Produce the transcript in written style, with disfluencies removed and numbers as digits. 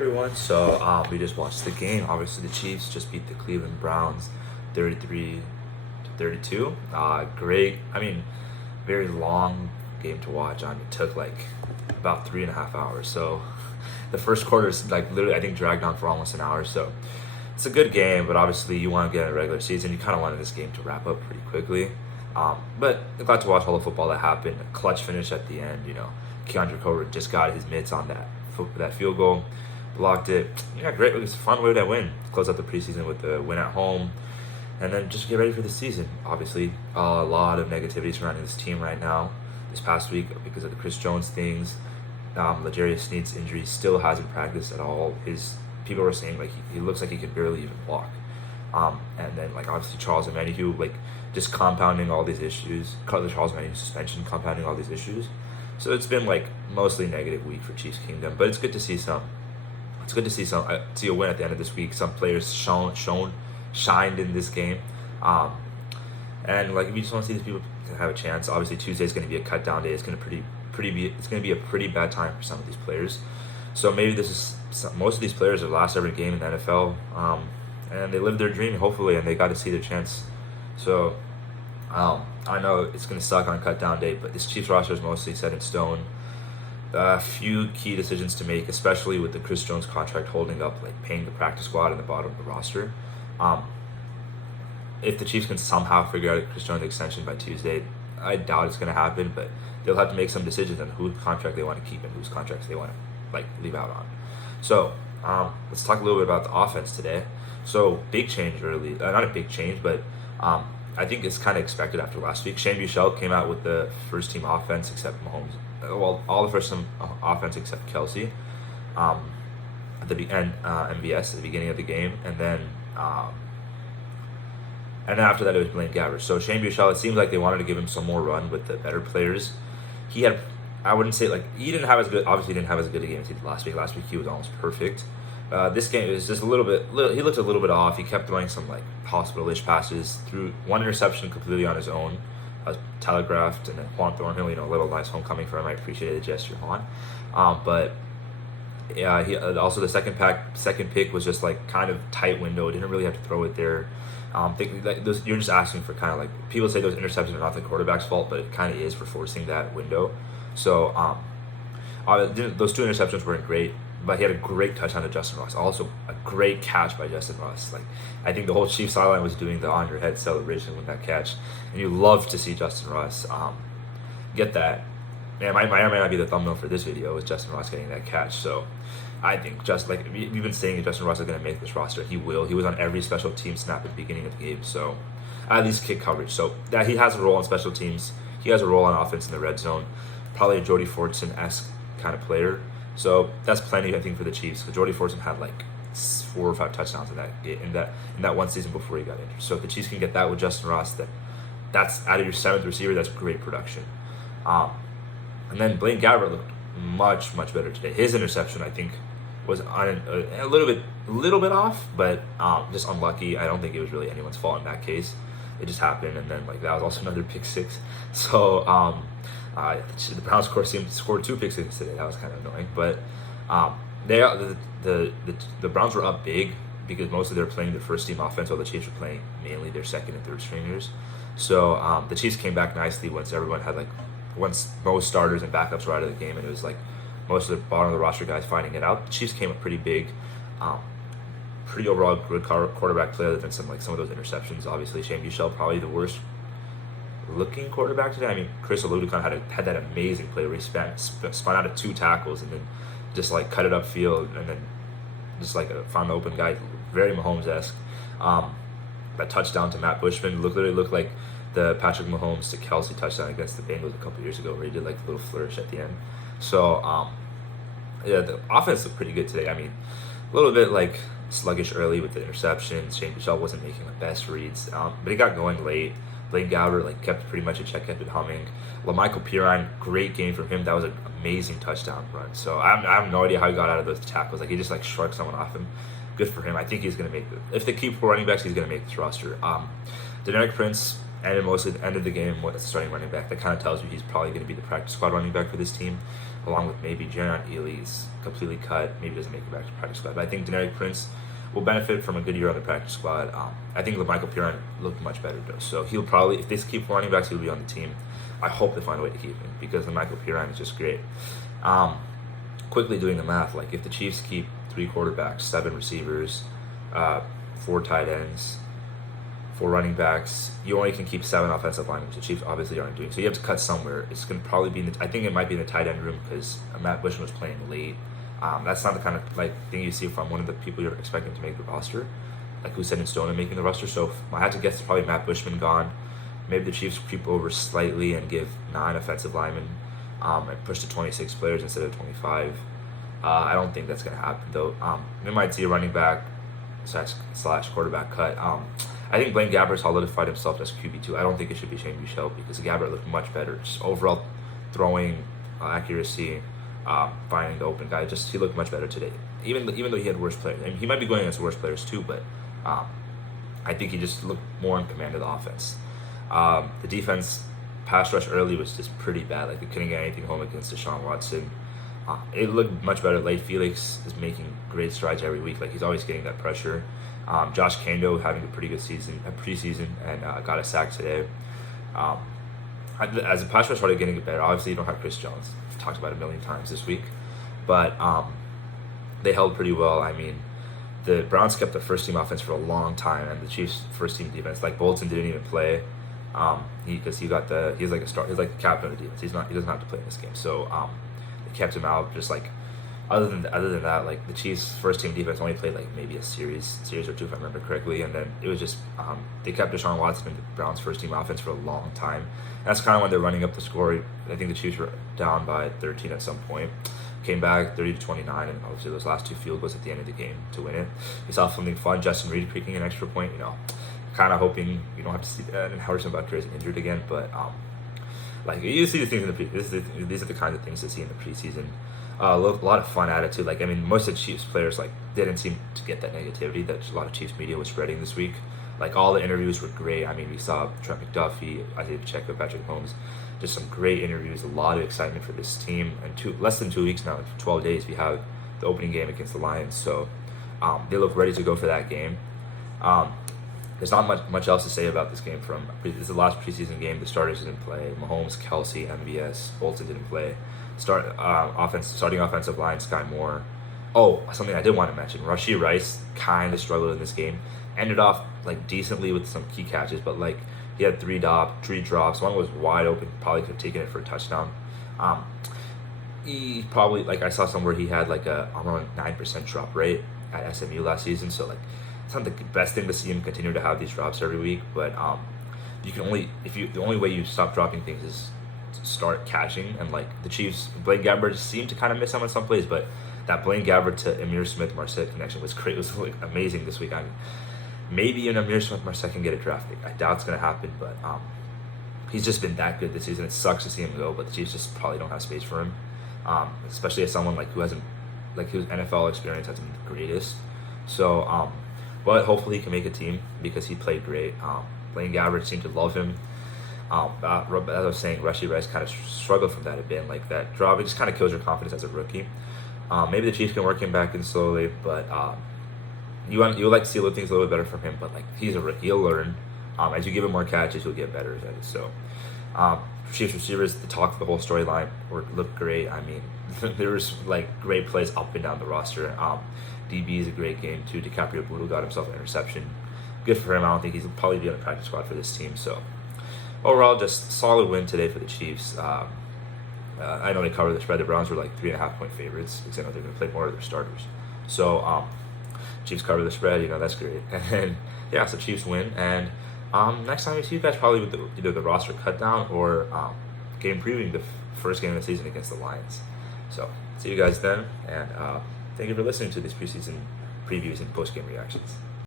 everyone. So we just watched the game. Obviously, the Chiefs just beat the Cleveland Browns 33-32. Great. Very long game to watch. It took like about 3.5 hours. So the first quarter is like literally, I think, dragged on for almost an hour. So it's a good game, but obviously you want to get in a regular season. You kind of wanted this game to wrap up pretty quickly. But I'm glad to watch all the football that happened. A clutch finish at the end. Keandre Cover just got his mitts on that field goal, blocked it. Yeah, great. It was a fun way to win. Close out the preseason with the win at home, and then just get ready for the season. Obviously, a lot of negativity surrounding this team right now. This past week, because of the Chris Jones things, L'Jarius Sneed's injury still hasn't practiced at all. People were saying like he looks like he can barely even walk. And then like obviously Charles Omenihu, like just compounding all these issues. The Charles Omenihu suspension compounding all these issues. So it's been like mostly negative week for Chiefs Kingdom, but it's good to see some. It's good to see see a win at the end of this week. Some players shined in this game, and like if you just want to see these people have a chance, obviously Tuesday is going to be a cut down day. It's going to be a pretty bad time for some of these players. So maybe most of these players are last ever game in the NFL, and they lived their dream hopefully, and they got to see their chance. So. I know it's going to suck on a cut down day, but this Chiefs roster is mostly set in stone. A few key decisions to make, especially with the Chris Jones contract holding up, like paying the practice squad in the bottom of the roster. If the Chiefs can somehow figure out a Chris Jones extension by Tuesday, I doubt it's going to happen, but they'll have to make some decisions on whose contract they want to keep and whose contracts they want to leave out on. So let's talk a little bit about the offense today. So big change early, not a big change, but I think it's kind of expected after last week. Shane Buechele came out with the first team offense except Mahomes. Well, all the first team offense except Kelsey at the end, MVS at the beginning of the game, and then after that it was Blaine Gabbert. So Shane Buechele, it seems like they wanted to give him some more run with the better players. I wouldn't say he didn't have as good. Obviously, he didn't have as good a game as he did last week. Last week he was almost perfect. This game is just he looked a little bit off. He kept throwing some hospital-ish passes, threw one interception completely on his own, telegraphed, and then Juan Thornhill, a little nice homecoming for him. I appreciated the gesture, Juan. But yeah, he also the second pick was just kind of tight window. Didn't really have to throw it there. You're just asking for kind of people say those interceptions are not the quarterback's fault, but it kind of is for forcing that window. So those two interceptions weren't great. But he had a great touchdown to Justin Ross. Also, a great catch by Justin Ross. I think the whole Chiefs sideline was doing the on your head celebration with that catch. And you love to see Justin Ross get that. And might or might not be the thumbnail for this video with Justin Ross getting that catch. So I think we've been saying that Justin Ross is going to make this roster. He will. He was on every special team snap at the beginning of the game. So at least kick coverage. So that he has a role on special teams. He has a role on offense in the red zone. Probably a Jody Fortson-esque kind of player. So that's plenty, I think, for the Chiefs. Because Jordy Fortson had 4 or 5 touchdowns in that one season before he got injured. So if the Chiefs can get that with Justin Ross, then that's out of your 7th receiver. That's great production. And then Blaine Gabbert looked much better today. His interception, I think, was on a little bit off, but just unlucky. I don't think it was really anyone's fault in that case. It just happened, and then that was also another pick six. So the Browns scored 2 pick sixes today. That was kind of annoying, but the Browns were up big because most of them were playing their first team offense, while the Chiefs were playing mainly their second and third stringers. So the Chiefs came back nicely once most starters and backups were out of the game, and it was most of the bottom of the roster guys finding it out. The Chiefs came up pretty big. Pretty overall good quarterback play, other than some of those interceptions. Obviously, Shane Buechele probably the worst looking quarterback today. Chris Oludekun had that amazing play where he spun out of 2 tackles and then just cut it upfield and then just found the open guy. Very Mahomes-esque. That touchdown to Matt Bushman literally looked like the Patrick Mahomes to Kelsey touchdown against the Bengals a couple years ago, where he did a little flourish at the end. So yeah, the offense looked pretty good today. A little bit sluggish early with the interceptions. Shane Buechele wasn't making the best reads, but he got going late. Blaine Gabbert kept pretty much a check, kept it humming. LaMichael Pirine, great game from him. That was an amazing touchdown run. So I have no idea how he got out of those tackles. He just shrugged someone off him. Good for him. I think he's going to make it. If they keep running backs, he's going to make this roster. Deneric Prince, and then mostly the end of the game with the starting running back. That kind of tells you he's probably going to be the practice squad running back for this team, along with maybe Jaron Ely's completely cut, maybe doesn't make it back to practice squad. But I think Deneric Prince will benefit from a good year on the practice squad. I think LaMichael Piron looked much better though, so he'll probably, if they keep running backs, he'll be on the team. I hope they find a way to keep him because LaMichael Piron is just great. Quickly doing the math, like if the Chiefs keep 3 quarterbacks, 7 receivers, 4 tight ends, 4 running backs, you only can keep 7 offensive linemen, which the Chiefs obviously aren't doing. So you have to cut somewhere. It's going to probably be I think it might be in the tight end room because Matt Bushman was playing late. That's not the kind of thing you see from one of the people you're expecting to make the roster, like who's set in stone and making the roster. So if I had to guess, it's probably Matt Bushman gone. Maybe the Chiefs creep over slightly and give 9 offensive linemen and push to 26 players instead of 25. I don't think that's going to happen though. We might see a running back slash quarterback cut. I think Blaine Gabbert solidified himself as QB2. I don't think it should be Shane Buechele because Gabbert looked much better. Just overall throwing accuracy, finding the open guy. He looked much better today. Even though he had worse players. I mean, he might be going against worse players too, but I think he just looked more in command of the offense. The defense pass rush early was just pretty bad. Like they couldn't get anything home against Deshaun Watson. It looked much better late. Felix is making great strides every week. Like he's always getting that pressure. Josh Kando having a pretty good preseason, and got a sack today. As the pass rush started getting better, obviously you don't have Chris Jones. We've talked about it a million times this week, but they held pretty well. I mean, the Browns kept the first team offense for a long time, and the Chiefs' first team defense. Like Bolton didn't even play, because he's like the captain of the defense. He doesn't have to play in this game, so they kept him out. Just like other than that, like the Chiefs' first team defense only played like maybe a series or 2 if I remember correctly, and then it was just they kept Deshaun Watson in the Browns' first team offense for a long time. That's kind of when they're running up the score. I think the Chiefs were down by 13 at some point. Came back 30-29, and obviously those last 2 field goals at the end of the game to win it. We saw something fun. Justin Reed kicking an extra point. Kind of hoping you don't have to see that. And Harrison Butker is injured again, but like you see the things in the these are the kinds of things to see in the preseason. A lot of fun attitude. Like I mean, most of the Chiefs players didn't seem to get that negativity that a lot of Chiefs media was spreading this week. Like all the interviews were great. I mean, we saw Trent McDuffie, Isaiah Pacheco, Patrick Mahomes. Just some great interviews, a lot of excitement for this team. And less than 2 weeks now, 12 days, we have the opening game against the Lions. So they look ready to go for that game. There's not much else to say about this game. This is the last preseason game. The starters didn't play. Mahomes, Kelsey, MVS, Bolton didn't play. Starting offensive line, Sky Moore. Oh, something I did want to mention. Rashee Rice kind of struggled in this game. Ended off decently with some key catches, but he had 3 drops. One was wide open. Probably could have taken it for a touchdown. He probably I saw somewhere he had around 9% drop rate at SMU last season. So it's not the best thing to see him continue to have these drops every week. But you can the only way you stop dropping things is to start catching. And the Chiefs, Blaine Gabbert seemed to kind of miss him on some plays, but that Blaine Gabbert to Amir Smith-Marset connection was great. It was amazing this week. Maybe an Amir Smith-Marset can get a draft pick. I doubt it's going to happen, but he's just been that good this season. It sucks to see him go, but the Chiefs just probably don't have space for him, especially as someone whose NFL experience hasn't been the greatest. So, but hopefully he can make a team because he played great. Blaine Gabbert seemed to love him. As I was saying, Rashee Rice kind of struggled from that a bit. That drop, it just kind of kills your confidence as a rookie. Maybe the Chiefs can work him back in slowly, but you would like to see things a little bit better from him. But he's a rookie, he'll learn. As you give him more catches, he'll get better at it. So, Chiefs receivers, the talk of the whole storyline looked great. I mean, there was great plays up and down the roster. DB is a great game too. DiCaprio Bootle got himself an interception. Good for him. I don't think he'll probably be on the practice squad for this team. So, overall, just solid win today for the Chiefs. I know they covered the spread. The Browns were 3.5 point favorites because I know they're going to play more of their starters. So, Chiefs cover the spread. That's great. And yeah, so Chiefs win. And next time we see you guys, probably with either the roster cutdown or game previewing the first game of the season against the Lions. So, see you guys then. And thank you for listening to these preseason previews and post-game reactions.